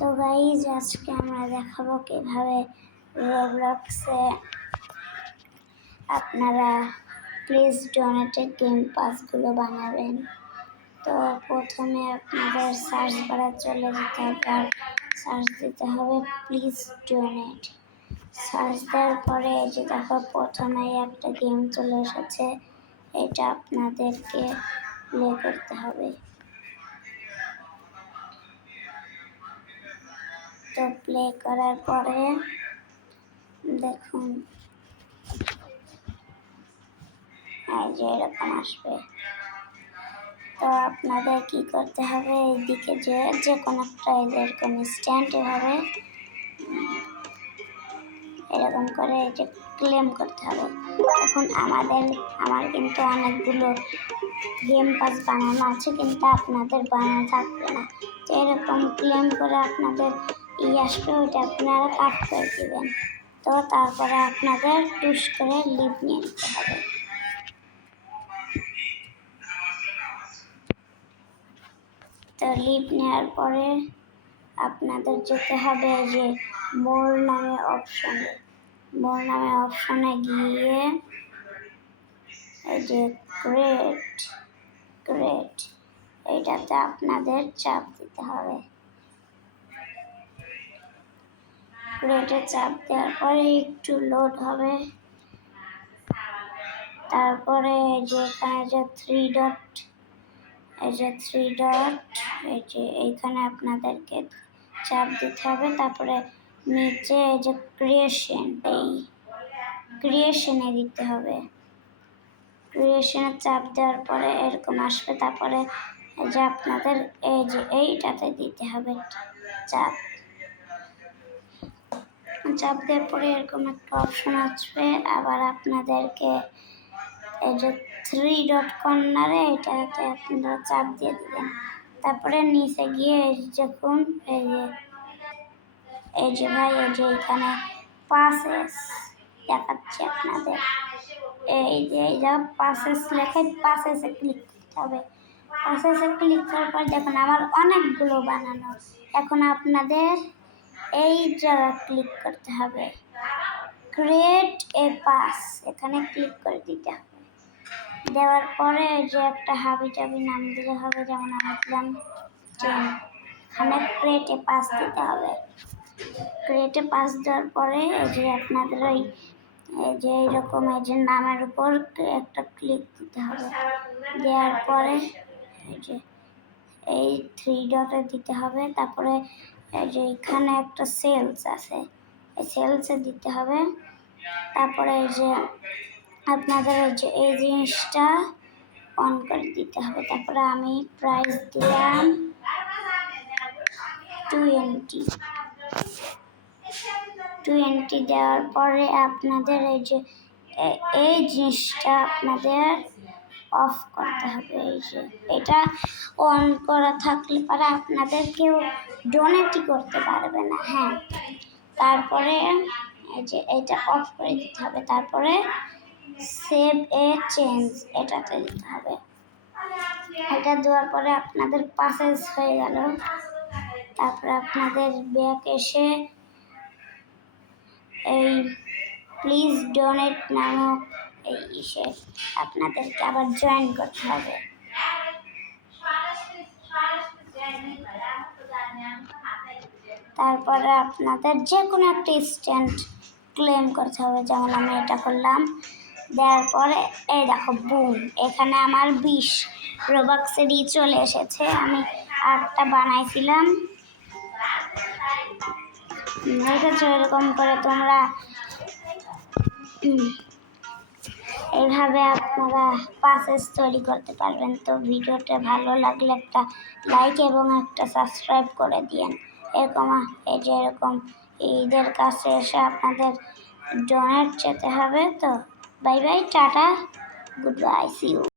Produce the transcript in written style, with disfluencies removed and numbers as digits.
তো গাইজ আজকে আমরা দেখাবো কিভাবে রোবলক্সে আপনারা প্লিজ ডোনেটেড গেম পাসগুলো বানাবেন। তো প্রথমে আপনাদের সার্চ বারে চলে যেতে হবে আর সার্চ দিতে হবে প্লিজ ডোনেট। সার্চ দেওয়ার পরে এই যে দেখো প্রথমেই একটা গেম চলে এসেছে, এটা আপনাদেরকে প্লে করতে হবে। তো প্লে করার পরে দেখুন এই যে এরকম আসবে। তো আপনাদের কি করতে হবে, এইদিকে যে কোনো একটা এরকম স্ট্যান্ড এভাবে এরকম করে এই যে ক্লেম করতে হবে। এখন আমার কিন্তু অনেকগুলো গেম পাস বানানো আছে, কিন্তু আপনাদের বানানো থাকবে না। তো এরকম ক্লেম করে আপনাদের আসবে, ওইটা আপনারা কাট করে দেবেন। তো তারপরে আপনাদের টুস করে লিভ নিয়ে নিতে হবে। তো লিভ নেওয়ার পরে আপনাদের যেতে হবে যে মোর নামে অপশনে গিয়ে এই যে ক্রিয়েট এইটাতে আপনাদের চাপ দিতে হবে। ক্রিয়েটে চাপ দেওয়ার পরে একটু লোড হবে, তারপরে যে এখানে যে থ্রি ডট এই যে এইখানে আপনাদেরকে চাপ দিতে হবে। তারপরে নিচে এই যে ক্রিয়েশনে দিতে হবে। ক্রিয়েশনে চাপ দেওয়ার পরে এরকম আসবে। তারপরে এই যে আপনাদের এই যে এইটাতে দিতে হবে চাপ দেওয়ার পরে এরকম একটা অপশন আসবে। আবার আপনাদেরকে এই যে থ্রি ডট কর্নারে এটাতে আপনারা চাপ দিয়ে দিবেন। তারপরে নিচে গিয়ে যখন এই যে ভাই এই যে এখানে পাসেস দেখাচ্ছে আপনাদের, এই যে পাসেস লেখে পাসেসে ক্লিক করতে হবে। পাসেসে ক্লিক করার পর দেখুন আমার অনেকগুলো বানানো। এখন আপনাদের এই জায়গা ক্লিক করতে হবে, ক্রিয়েট এ পাস, এখানে ক্লিক করে দিতে হবে। দেওয়ার পরে যে একটা হাবি টাবি নাম দিলে হবে, যেমন আমি দিলাম এখানে ক্রিয়েট এ পাস দিতে হবে। ক্রিয়েট এ পাস দেওয়ার পরে এই যে আপনাদের ওই এই যে এইরকম এই যে নামের উপর একটা ক্লিক দিতে হবে। দেওয়ার পরে এই যে এই থ্রি ডটে দিতে হবে। তারপরে এই যে এখানে একটা সেলস আছে, এই সেলসে দিতে হবে। তারপরে এই যে আপনাদের এই জিনিসটা অন করে দিতে হবে। তারপরে আমি প্রাইস দিলাম 20 দেওয়ার পরে আপনাদের এই জিনিসটা আপনাদের অফ করতে হবে। এই যে এটা অন করা থাকলে পরে আপনাদের কেউ ডোনেটই করতে পারবে না। হ্যাঁ, তারপরে এই যে এটা অফ করে দিতে হবে। তারপরে সেভ এ চেঞ্জ এটাতে দিতে হবে। এটা দেওয়ার পরে আপনাদের পাসেস হয়ে গেল। তারপরে আপনাদের ব্যাক এসে এই প্লিজ ডোনেট নামক এই ইসে আপনাদেরকে আবার জয়েন করতে হবে। তারপরে আপনাদের যে কোনো একটা স্ট্যান্ড ক্লেম করতে হবে, যেমন আমি এটা করলাম। দেওয়ার পরে এই দেখো বুম, এখানে আমার 20 রোবক্সেরই চলে এসেছে। আমি আরেকটা বানাইছিলাম। দেখেছো এরকম করে তোমরা এইভাবে আপনারা পাসেস তৈরি করতে পারবেন। তো ভিডিওটা ভালো লাগলে একটা লাইক এবং একটা সাবস্ক্রাইব করে দিয়েন। এরকম ঈদের কাছে এসে আপনাদের ডোনেট যেতে হবে। তো bye bye, tata, good bye, see you.